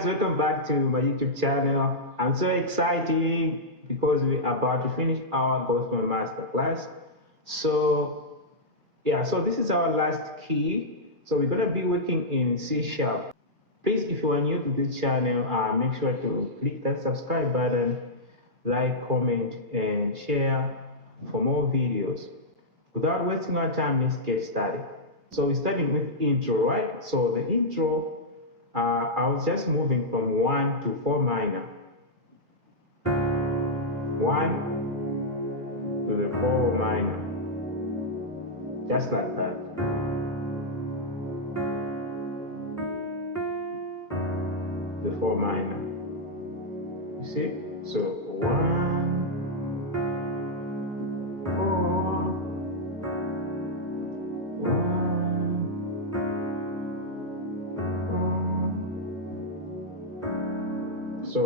guys, welcome back to my YouTube channel. I'm so excited because we're about to finish our gospel masterclass. So yeah, so this is our last key. So we're gonna be working in C sharp. Please, if you are new to this channel, make sure to click that subscribe button, like, comment, and share for more videos. Without wasting our time, let's get started. So we're starting with intro, right? So the intro, I was just moving from 1 to 4 minor. 1 to the 4 minor. Just like that. The 4 minor. You see? So 1, 4, 1, 4. So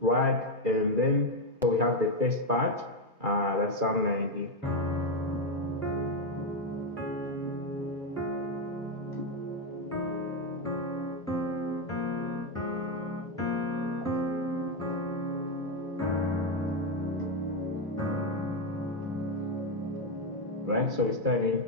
right, and then so we have the first part. That sound like it. Right, so we're starting.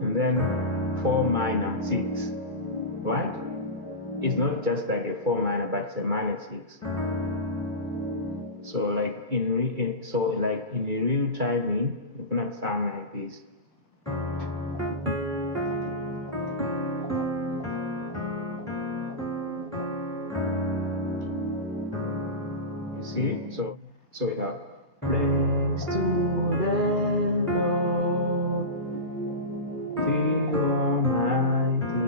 And then 4 minor 6, right? It's not just like a 4 minor, but it's a minor 6. So like in the real timing, it's gonna sound like this. You see? So we have praise to the Lord, the Almighty,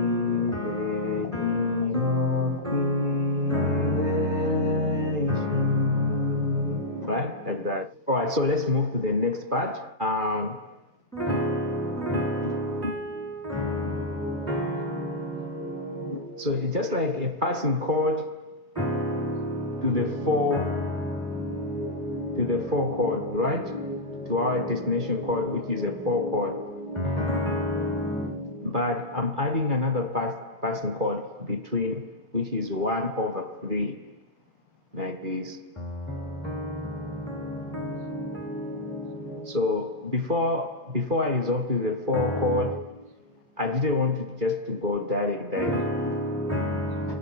the King of creation. Right, like that. All right, so let's move to the next part. So it's just like a passing chord to the 4 chord, right? To our destination chord, which is a 4 chord. But I'm adding another passing chord between, which is 1/3, like this. So before I resolved to the 4 chord, I didn't want to just to go direct.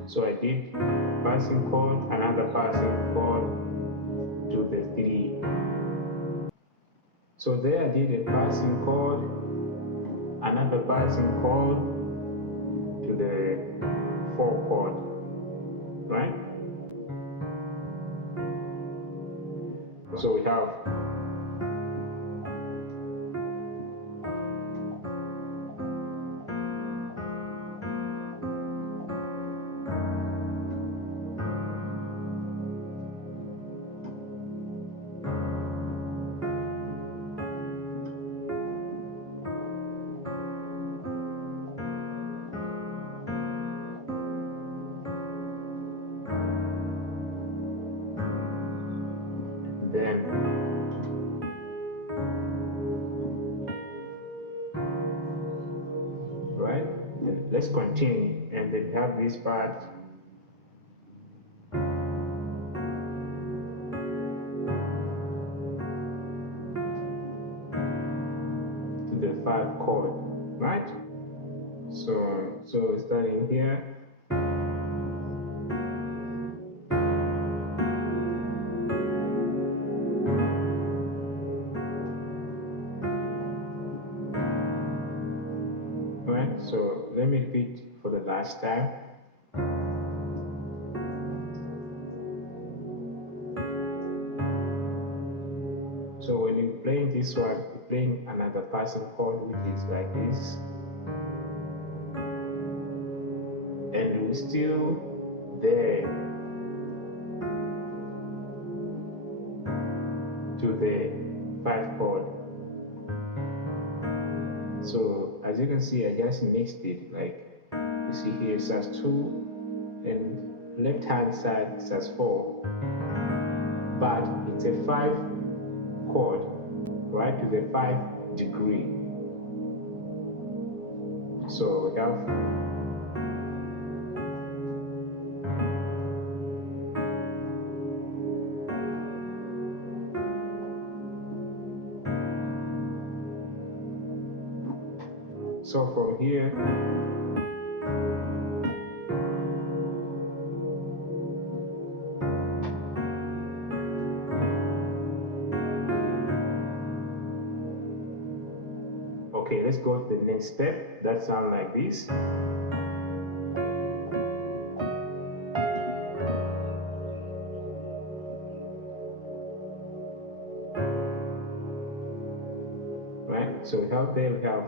So I did passing chord, another passing chord to the 3. So there I did a passing chord, another passing chord to the 4 chord, right? So we have then right, then let's continue, and then we have this part to the 5 chord, right? So starting here, right? So let me repeat for the last time. So when you're playing this one, you're playing another passing chord, which is like this, and we're still there to the 5 chord. So as you can see, I just mixed it. Like you see here, it says 2, and left hand side it has 4, but it's a 5 chord, right, to the 5 degree. So we have so from here okay, let's go to the next step. That sounds like this. Right? So we have there, we have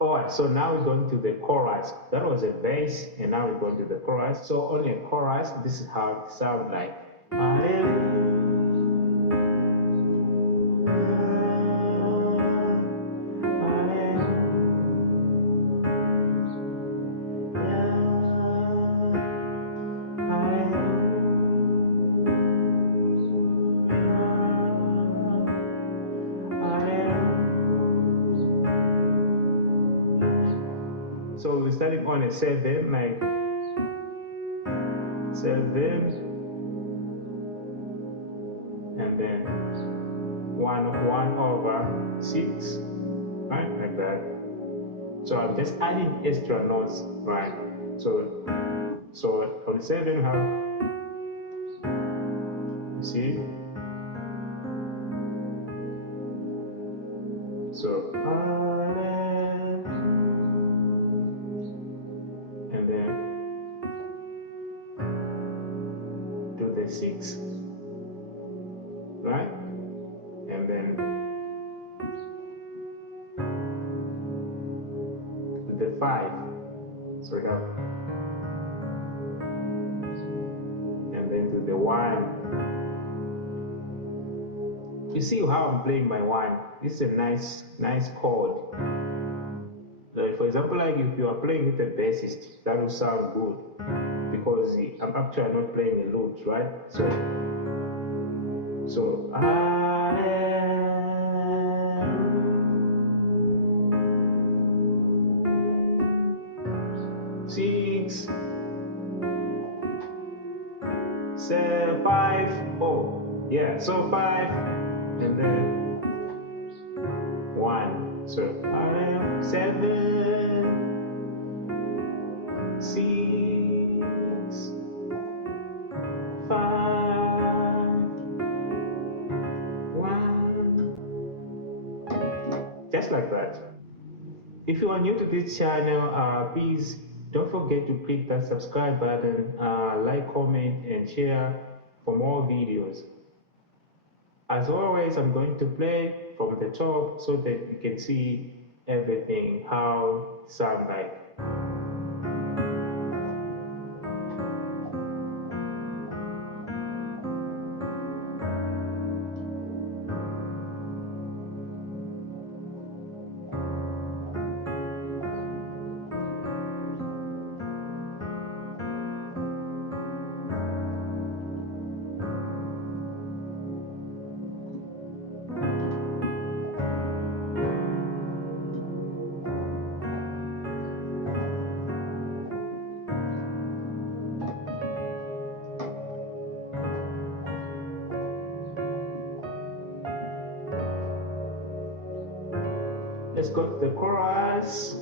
alright, so now we're going to the chorus. That was a bass, and now we're going to the chorus. So on a chorus, this is how it sounds like. So we're starting on a 7, like 7, and then 1 over 6, right, like that. So I'm just adding extra notes, right? So on 7 we have, you see, so and then do the 6, right? And then the 5. So we have, and then to the 1. You see how I'm playing my 1? This is a nice chord. Like for example, like if you are playing with a bassist, that will sound good because I'm actually not playing a lute, right? So 6, 7, 5, oh yeah, so 5 and then 1. So 7, 6, 5, 1, just like that. If you are new to this channel, please don't forget to click that subscribe button, like, comment, and share for more videos. As always, I'm going to play from the top so that you can see everything, how it sounds like. Let's go to the chorus.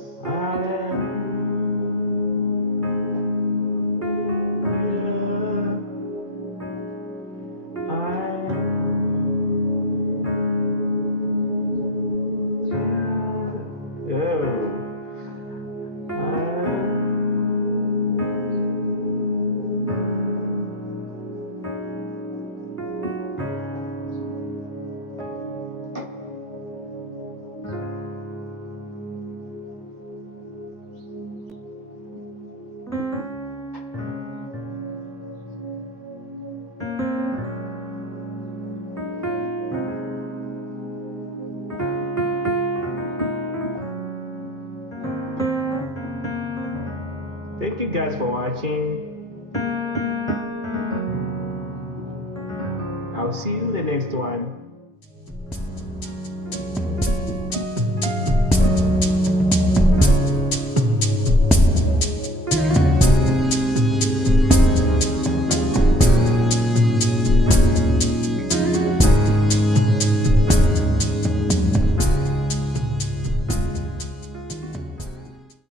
Thank you guys for watching. I'll see you in the next one.